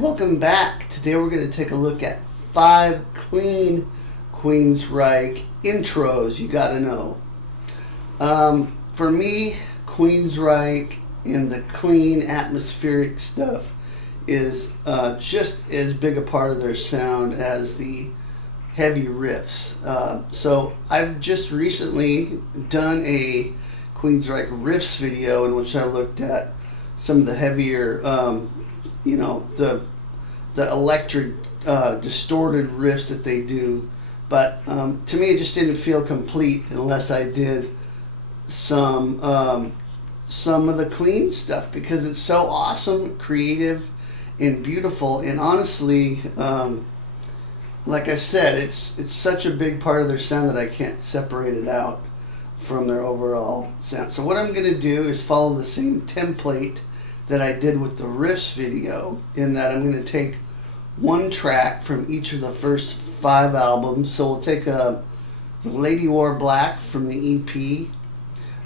Welcome back. Today we're going to take a look at 5 clean Queensryche intros you got to know. For me, Queensryche and the clean atmospheric stuff is just as big a part of their sound as the heavy riffs. So I've just recently done a Queensryche riffs video in which I looked at some of the heavier the electric distorted riffs that they do, but to me it just didn't feel complete unless I did some of the clean stuff, because it's so awesome, creative, and beautiful. And honestly, like I said, it's such a big part of their sound that I can't separate it out from their overall sound. So what I'm going to do is follow the same template that I did with the riffs video, in that I'm going to take one track from each of the first 5 albums. So we'll take Lady Wore Black from the EP.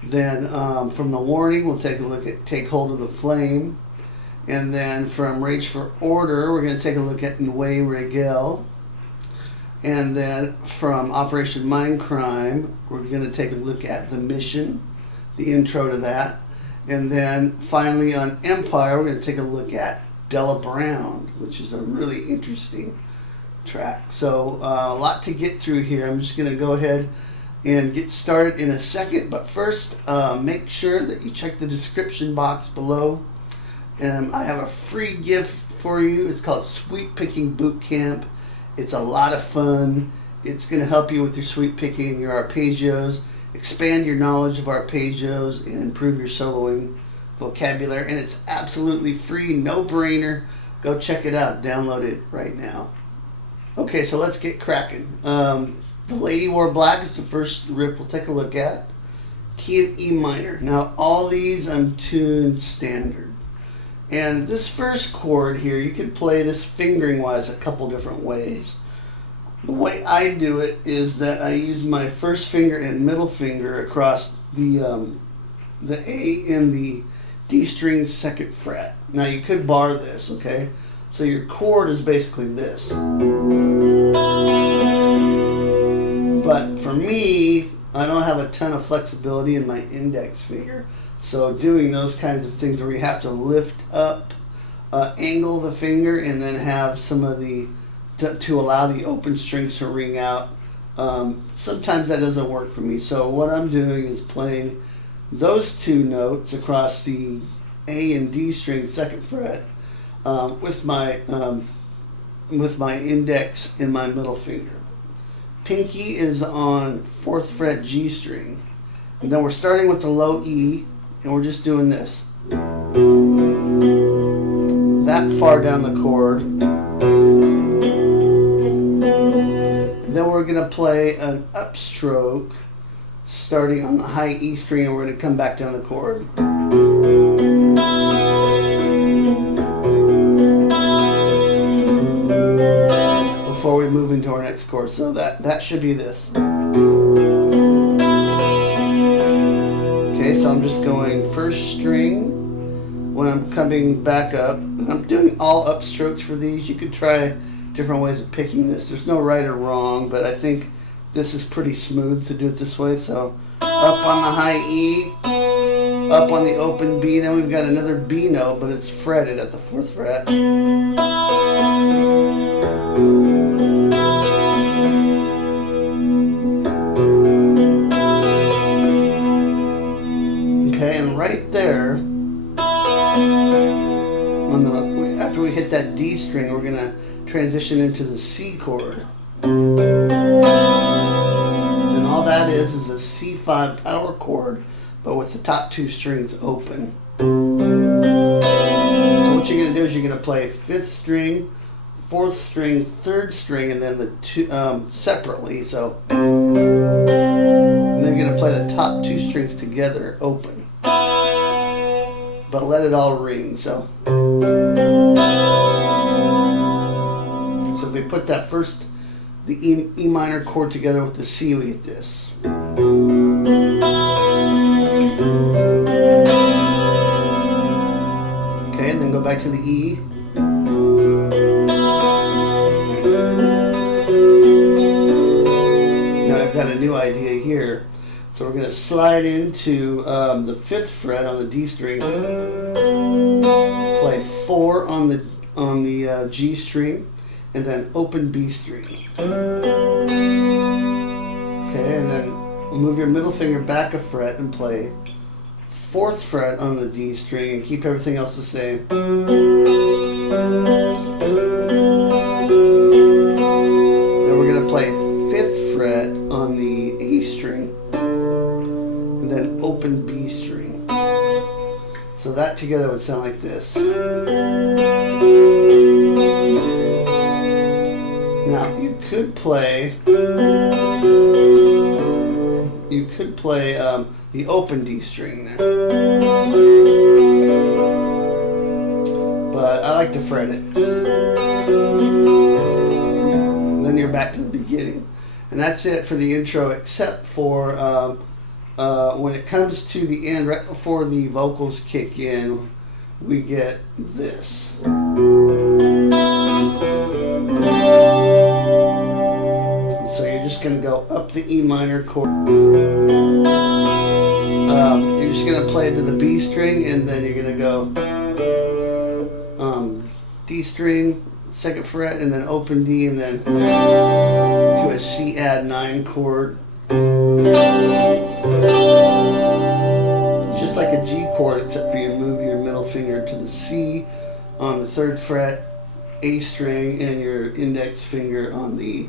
Then from The Warning, we'll take a look at Take Hold of the Flame. And then from Rage for Order, we're going to take a look at Nueve Regale. And then from Operation Mindcrime, we're going to take a look at The Mission, the intro to that. And then finally on Empire, we're going to take a look at Della Brown, which is a really interesting track. So a lot to get through here. I'm just going to go ahead and get started in a second. But first, make sure that you check the description box below. I have a free gift for you. It's called Sweet Picking Boot Camp. It's a lot of fun. It's going to help you with your sweet picking and your arpeggios, expand your knowledge of arpeggios, and improve your soloing vocabulary. And it's absolutely free, no brainer. Go check it out. Download it right now. Okay, so let's get cracking. The Lady Wore Black is the first riff we'll take a look at. Key of E minor. Now all these I'm tuned standard. And this first chord here, you can play this fingering wise a couple different ways. The way I do it is that I use my first finger and middle finger across the A and the D string 2nd fret. Now you could bar this, okay? So your chord is basically this. But for me, I don't have a ton of flexibility in my index finger. So doing those kinds of things where you have to lift up, angle the finger, and then have some of the to allow the open strings to ring out. Sometimes that doesn't work for me. So what I'm doing is playing those 2 notes across the A and D string 2nd fret with my index and my middle finger. Pinky is on 4th fret G string, and then we're starting with the low E, and we're just doing this. That far down the chord. Then we're going to play an upstroke starting on the high E string, and we're going to come back down the chord. Before we move into our next chord. So that should be this. Okay, so I'm just going first string when I'm coming back up. I'm doing all upstrokes for these. You could try different ways of picking this. There's no right or wrong, but I think this is pretty smooth to do it this way. So up on the high E, up on the open B, then we've got another B note, but it's fretted at the 4th fret. Okay, and right there, after we hit that D string, we're going to transition into the C chord. And all that is a C5 power chord, but with the top 2 strings open. So what you're going to do is you're going to play 5th string, 4th string, 3rd string, and then the 2 separately. So and then you're going to play the top 2 strings together open, but let it all ring. So put that first, the E minor chord together with the C, we get this. Okay, and then go back to the E. Now I've got a new idea here. So we're going to slide into the 5th fret on the D string, play 4 on the G string, and then open B string. Okay, and then move your middle finger back a fret and play 4th fret on the D string and keep everything else the same. Then we're going to play 5th fret on the A string and then open B string. So that together would sound like this. Now you could play the open D string there, but I like to fret it. And then you're back to the beginning, and that's it for the intro, except for when it comes to the end, right before the vocals kick in, we get this. So you're just going to go up the E minor chord. You're just going to play it to the B string, and then you're going to go D string, 2nd fret, and then open D, and then to a C add 9 chord. Just like a G chord, except for you move your middle finger to the C on the 3rd fret, A string, and your index finger on the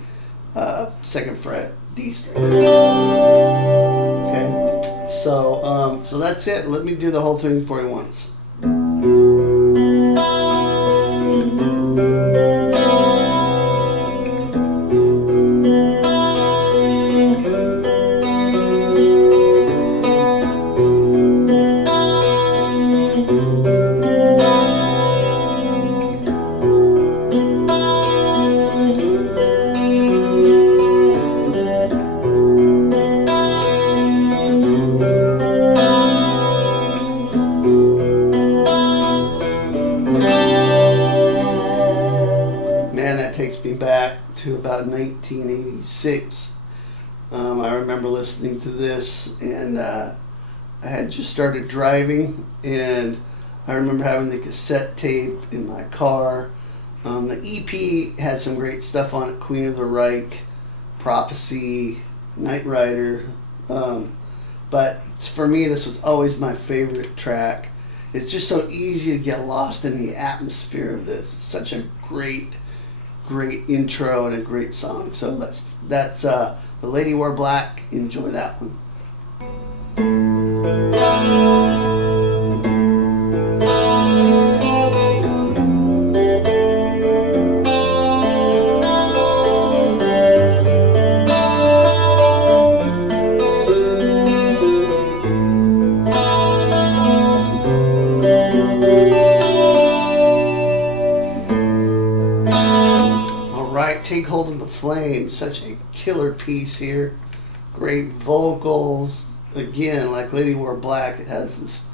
2nd fret, D string. Okay, so that's it. Let me do the whole thing for you once. Takes me back to about 1986. I remember listening to this, and I had just started driving, and I remember having the cassette tape in my car. The EP had some great stuff on it: Queensryche, Prophecy, Night Rider. But for me, this was always my favorite track. It's just so easy to get lost in the atmosphere of this. It's such a great intro and a great song. So that's The Lady Wore Black. Enjoy that one. Take Hold of the Flame, such a killer piece here. Great vocals. Again, like Lady Wore Black, it has this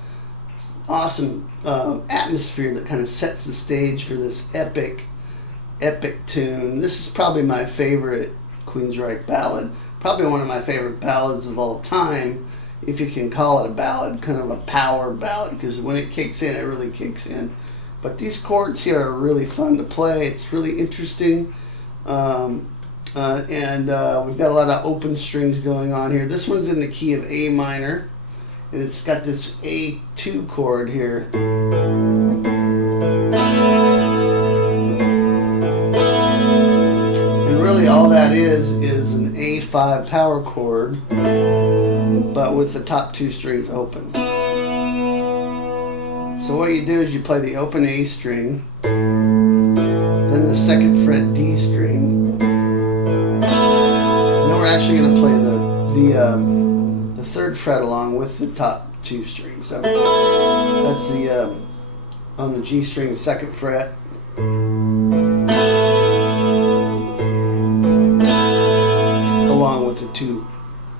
awesome atmosphere that kind of sets the stage for this epic tune. This is probably my favorite Queensryche ballad. Probably one of my favorite ballads of all time, if you can call it a ballad, kind of a power ballad, because when it kicks in, it really kicks in. But these chords here are really fun to play. It's really interesting. We've got a lot of open strings going on here. This one's in the key of A minor, and it's got this A2 chord here. And really all that is an A5 power chord, but with the top 2 strings open. So what you do is you play the open A string, then the 2nd fret D string. Now we're actually going to play the 3rd fret along with the top 2 strings. So that's the on the G string, 2nd fret.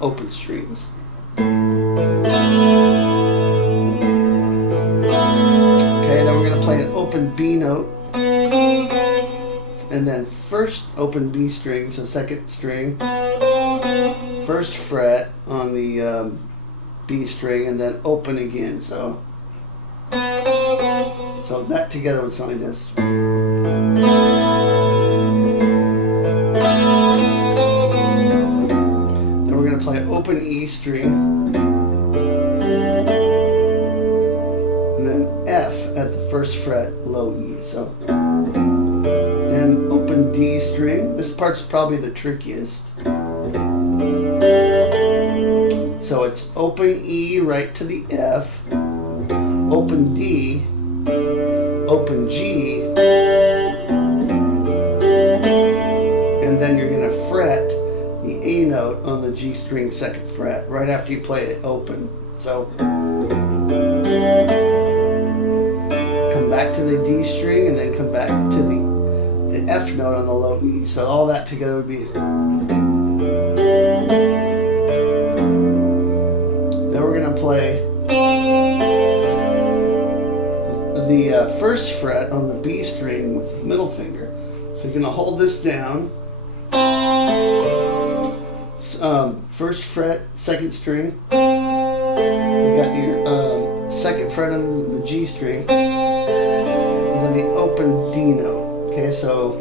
open strings. Okay, then we're going to play an open B note, and then first open B string, so second string, first fret on the B string, and then open again. So that together would sound like this. Then we're going to play open E string, and then F at the first fret, low E. So then open D string. This part's probably the trickiest. So it's open E right to the F, open D, open G, and then you're going to fret the A note on the G string second fret right after you play it open. So come back to the D string and then come back to the F note on the low E. So all that together would be. Then we're going to play the first fret on the B string with the middle finger. So you're going to hold this down. First fret, second string. You got your second fret on the G string, and then the open D note. Okay, so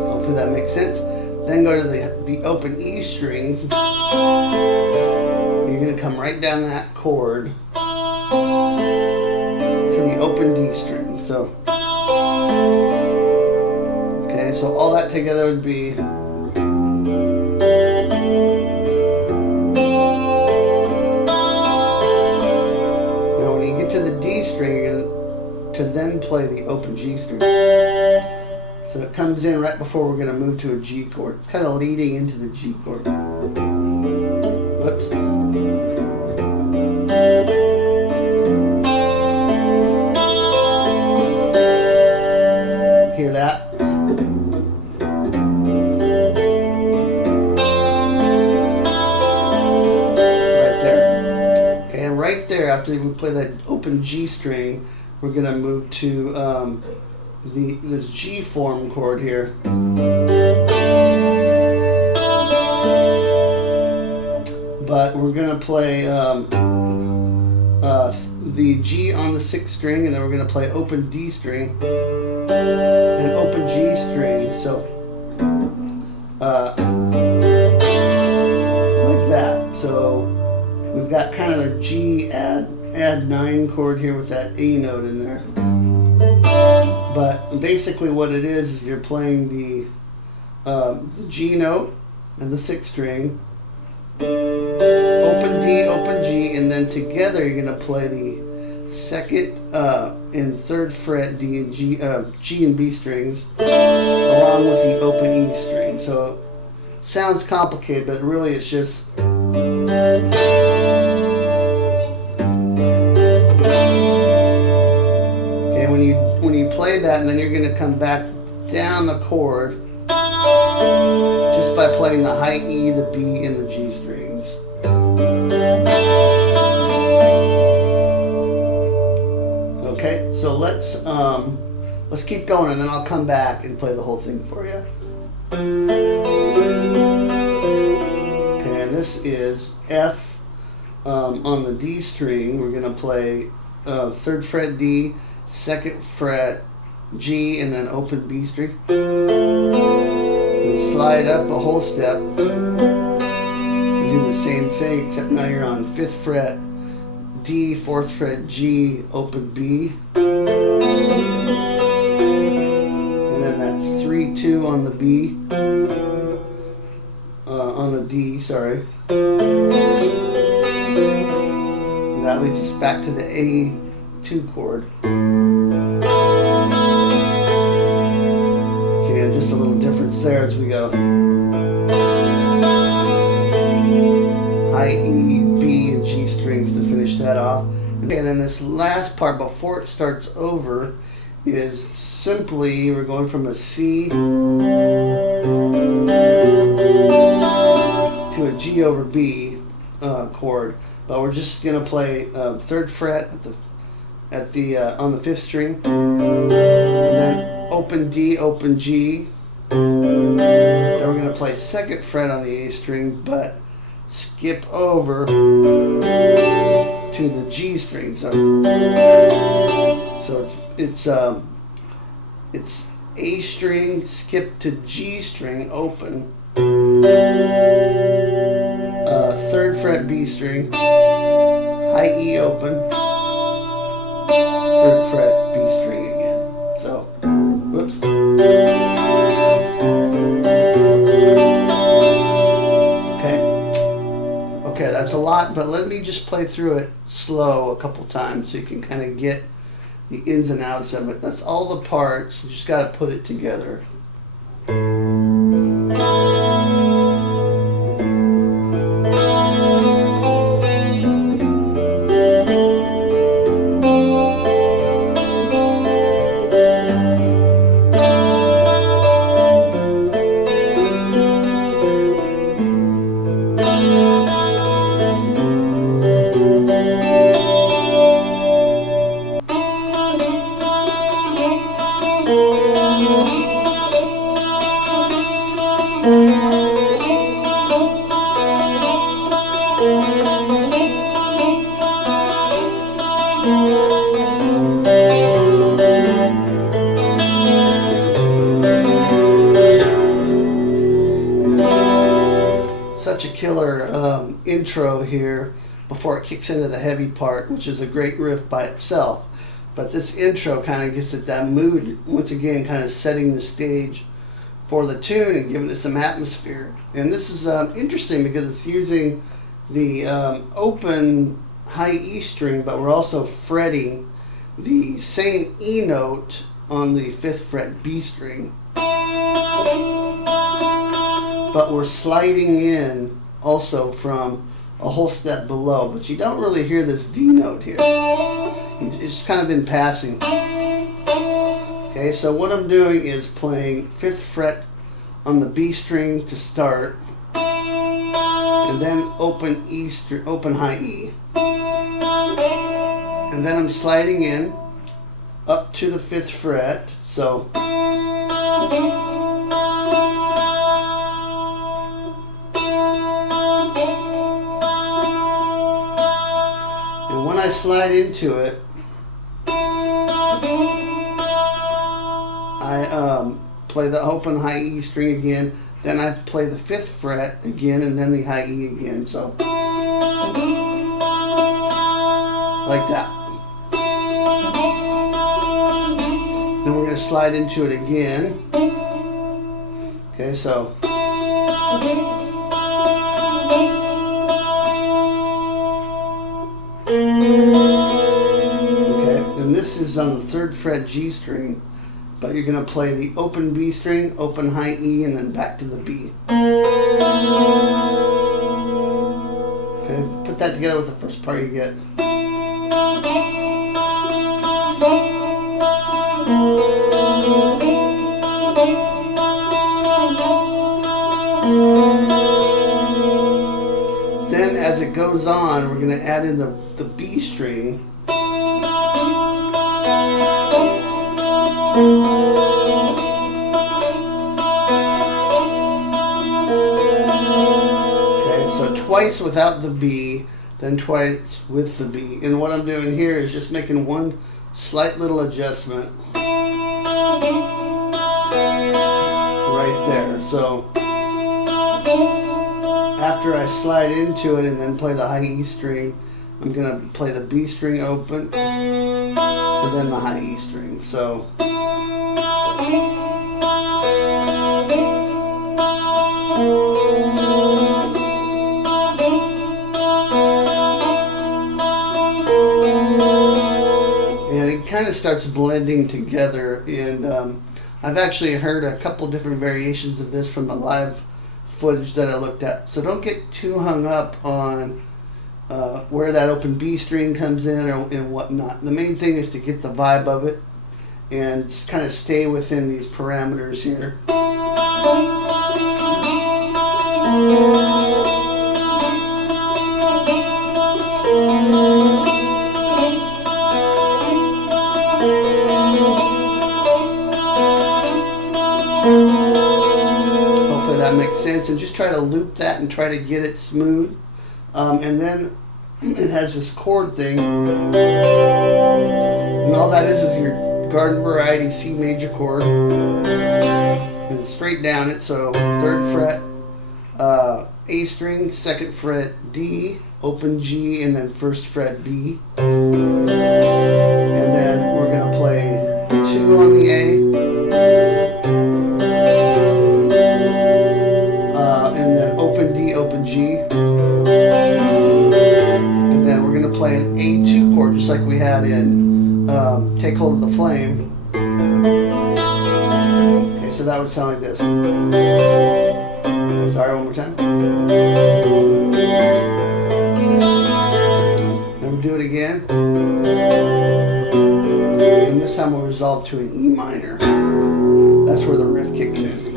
hopefully that makes sense. Then go to the open E strings. You're going to come right down that chord to the open D string. So okay, so all that together would be. To then play the open G string. So it comes in right before we're going to move to a G chord. It's kind of leading into the G chord. Whoops. Hear that? Right there. Okay, and right there after we play that open G string, we're going to move to this G form chord here. But we're going to play the G on the sixth string, and then we're going to play open D string and open G string. So like that. So we've got kind of a G add 9 chord here with that A note in there. But basically what it is you're playing the G note and the sixth string, open D, open G, and then together you're going to play the second and third fret D and G and B strings along with the open E string. So it sounds complicated, but really it's just when you play that, and then you're going to come back down the chord just by playing the high E, the B, and the G strings. Okay, so let's keep going, and then I'll come back and play the whole thing for you. Okay, and this is F on the D string. We're going to play third fret D, second fret G, and then open B string, and slide up a whole step and do the same thing, except now you're on fifth fret D, fourth fret G, open B, and then that's 3-2 on the B, on the D, sorry, and that leads us back to the A2 chord. Just a little difference there as we go. High E, B, and G strings to finish that off. Okay, and then this last part before it starts over, is simply, we're going from a C to a G over B chord, but we're just going to play 3rd fret at the on the 5th string, and then open D, open G. Then we're going to play 2nd fret on the A string, but skip over to the G string. So it's A string, skip to G string, open. 3rd fret B string, high E open, 3rd fret B string again. So, whoops. Okay, that's a lot, but let me just play through it slow a couple times so you can kind of get the ins and outs of it. That's all the parts. You just got to put it together. Such a killer intro here before it kicks into the heavy part, which is a great riff by itself. But this intro kind of gets at that mood, once again, kind of setting the stage for the tune and giving it some atmosphere. And this is interesting because it's using the open high E string, but we're also fretting the same E note on the 5th fret B string. But we're sliding in also from a whole step below, but you don't really hear this D note here. It's just kind of in passing. Okay, so what I'm doing is playing 5th fret on the B string to start, and then open E string, open high E, and then I'm sliding in up to the 5th fret. So. And when I slide into it, I play the open high E string again, then I play the 5th fret again, and then the high E again. So, like that. Then we're going to slide into it again. Okay, so. Okay, and this is on the 3rd fret G string, but you're going to play the open B string, open high E, and then back to the B. Okay, put that together with the first part you get. Then as it goes on, we're going to add in the B string. Okay, so twice without the B, then twice with the B. And what I'm doing here is just making one slight little adjustment right there. So after I slide into it and then play the high E string, I'm going to play the B string open and then the high E string. So and it kind of starts blending together, and I've actually heard a couple different variations of this from the live footage that I looked at. So don't get too hung up on where that open B string comes in and whatnot. The main thing is to get the vibe of it and just kind of stay within these parameters here. Hopefully that makes sense, and just try to loop that and try to get it smooth. And then it has this chord thing, and all that is your garden variety C major chord, and straight down it. So 3rd fret A string, 2nd fret D, open G, and then 1st fret B, and then we're going to play 2 on the A, and then open D, open G, and then we're going to play an A2 chord just like we had in Take Hold of the Flame. Okay, so that would sound like this. Sorry, one more time. Then we'll do it again. And this time we'll resolve to an E minor. That's where the riff kicks in.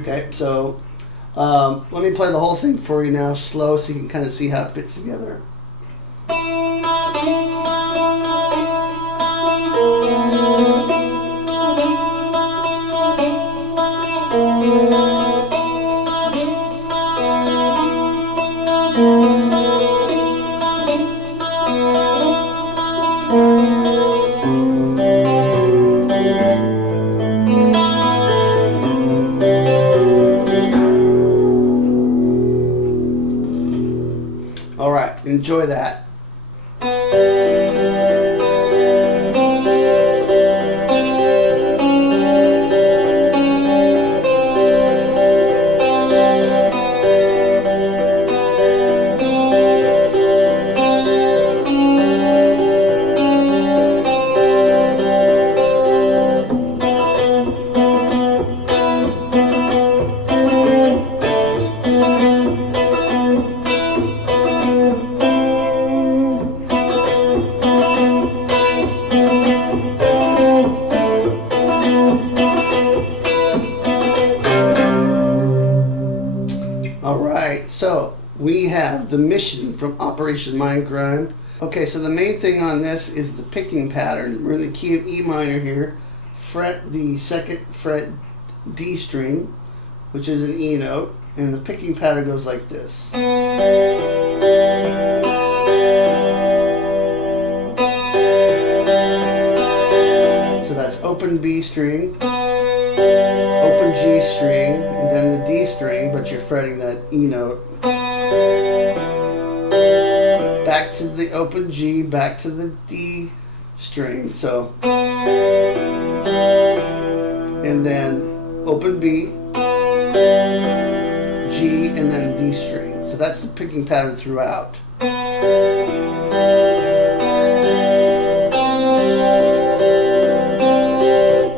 Okay, so let me play the whole thing for you now, slow, so you can kind of see how it fits together. All right, enjoy that. So we have The Mission from Operation Mindcrime. Okay, so the main thing on this is the picking pattern. We're in the key of E minor here. Fret the 2nd fret D string, which is an E note, and the picking pattern goes like this. So that's open B string, open G string, and then the D string, but you're fretting that E note. Back to the open G, back to the D string. So, and then open B, G, and then D string. So that's the picking pattern throughout.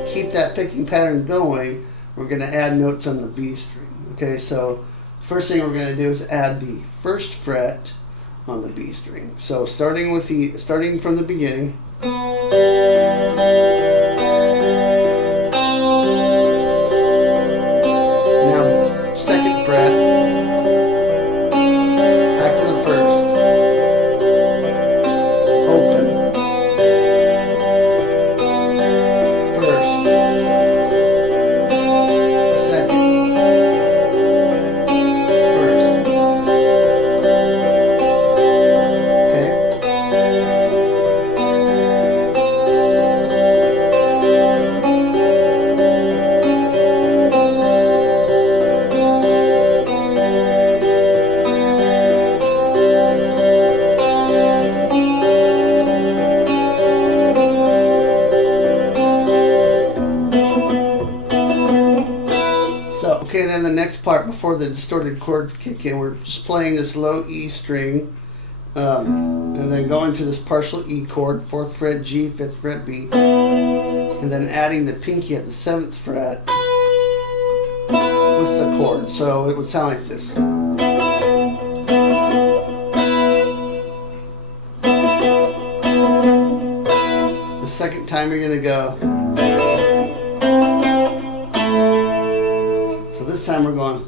Keep that picking pattern going. We're going to add notes on the B string. Okay, so first thing we're going to do is add the 1st fret on the B string. So starting from the beginning. Now 2nd fret, back to the 1st, open, 1st, 2nd, 1st. Okay. Okay, then the next part before the distorted chords kick in, we're just playing this low E string, and then going to this partial E chord, 4th fret G, 5th fret B, and then adding the pinky at the 7th fret with the chord. So it would sound like this. time you're going to go. So this time we're going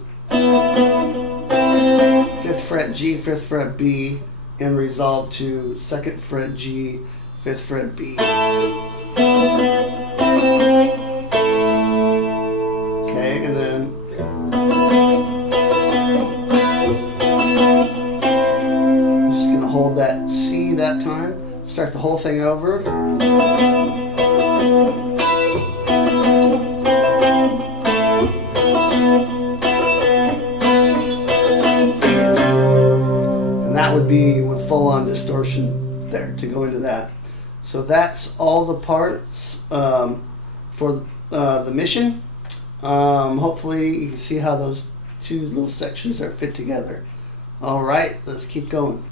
5th fret G, 5th fret B, and resolve to 2nd fret G, 5th fret B. Okay, and then I'm just going to hold that C that time. Start the whole thing over. And that would be with full-on distortion there to go into that. So that's all the parts for the Mission. Hopefully you can see how those two little sections are fit together. All right, let's keep going.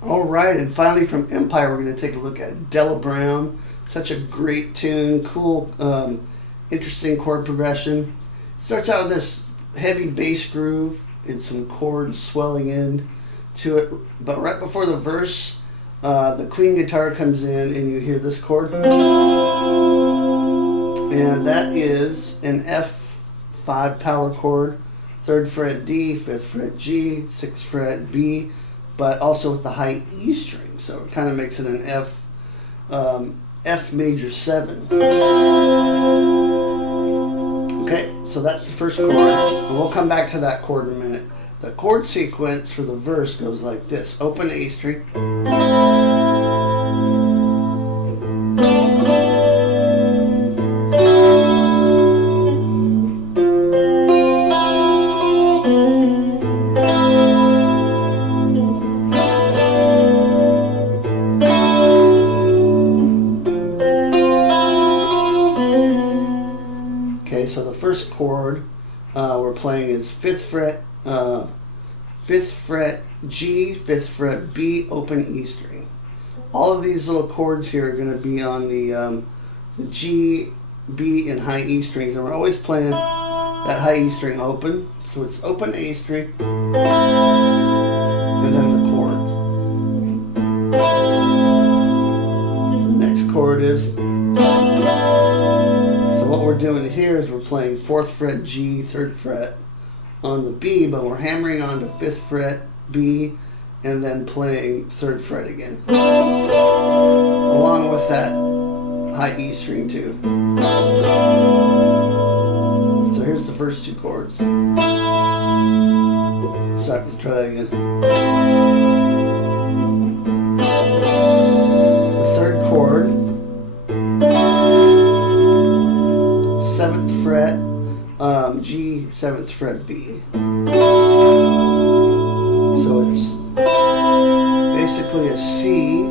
All right, and finally from Empire, we're going to take a look at Della Brown. Such a great tune, cool, interesting chord progression. Starts out with this heavy bass groove and some chords swelling in to it, but right before the verse, the clean guitar comes in and you hear this chord. And that is an F5 power chord, 3rd fret D, 5th fret G, 6th fret B, but also with the high E string, so it kind of makes it an F major 7. Okay, so that's the first chord, and we'll come back to that chord in a minute. The chord sequence for the verse goes like this: open A string, so the first chord we're playing is 5th fret, 5th fret G, 5th fret B, open E string. All of these little chords here are going to be on the G, B, and high E strings, and we're always playing that high E string open. So it's open A string, and then the chord. The next chord is. What we're doing here is we're playing 4th fret G, 3rd fret on the B, but we're hammering on to 5th fret B and then playing 3rd fret again, along with that high E string too. So here's the first two chords. Sorry, let's try that again. The third chord, 7th fret G, 7th fret B. So it's basically a C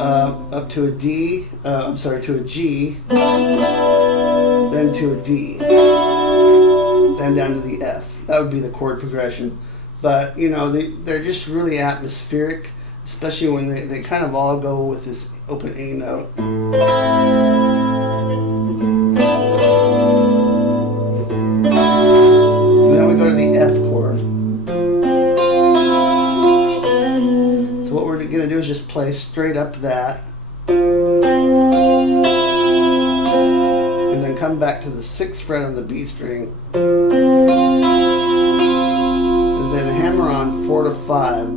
up to a D, to a G, then to a D, then down to the F. That would be the chord progression. But you know, they're just really atmospheric, especially when they kind of all go with this open A note. Go to the F chord. So what we're going to do is just play straight up that, and then come back to the 6th fret on the B string, and then hammer on 4 to 5,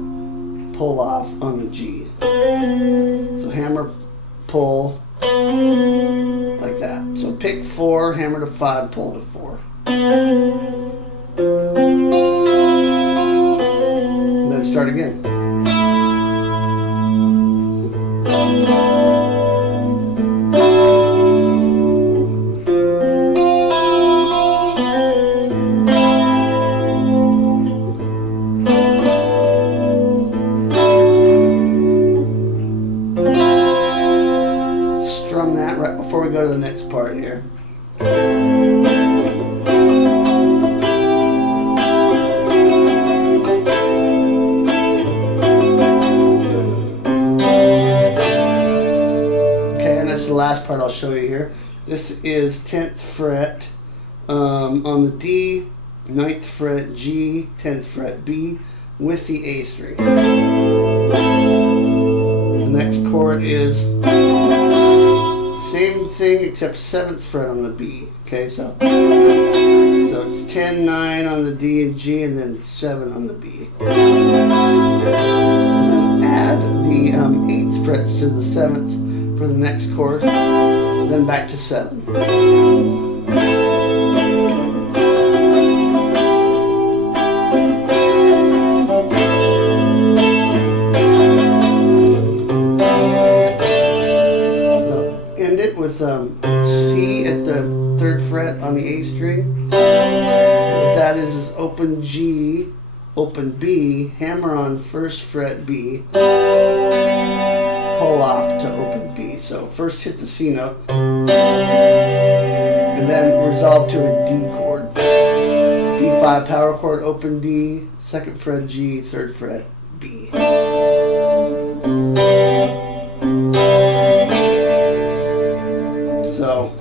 pull off on the G. So hammer, pull, like that. So pick 4, hammer to 5, pull to 4. And then start again. Strum that right before we go to the next part here. The last part I'll show you here. This is 10th fret on the D, 9th fret G, 10th fret B with the A string. The next chord is Same thing except 7th fret on the B. Okay, so it's 10, 9 on the D and G, and then 7 on the B. And then add the 8th frets to the 7th for the next chord, then back to 7. With C at the 3rd fret on the A string. What that is open G, open B, hammer on 1st fret B, pull off to open B. So first hit the C note, and then resolve to a D chord. D5 power chord, open D, 2nd fret G, 3rd fret B. So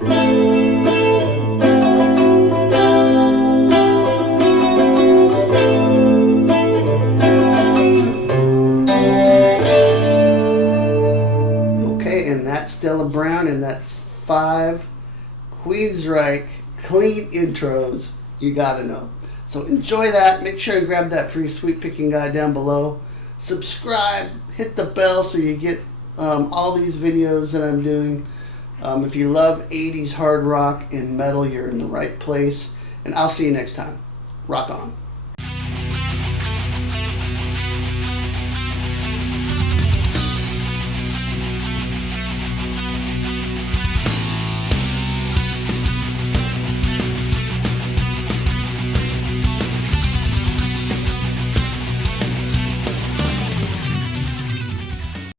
okay, and that's Della Brown, and that's 5 Queensryche clean intros you gotta know. So enjoy that. Make sure and grab that free sweet picking guide down below. Subscribe, hit the bell so you get all these videos that I'm doing. If you love 80s hard rock and metal, you're in the right place. And I'll see you next time. Rock on.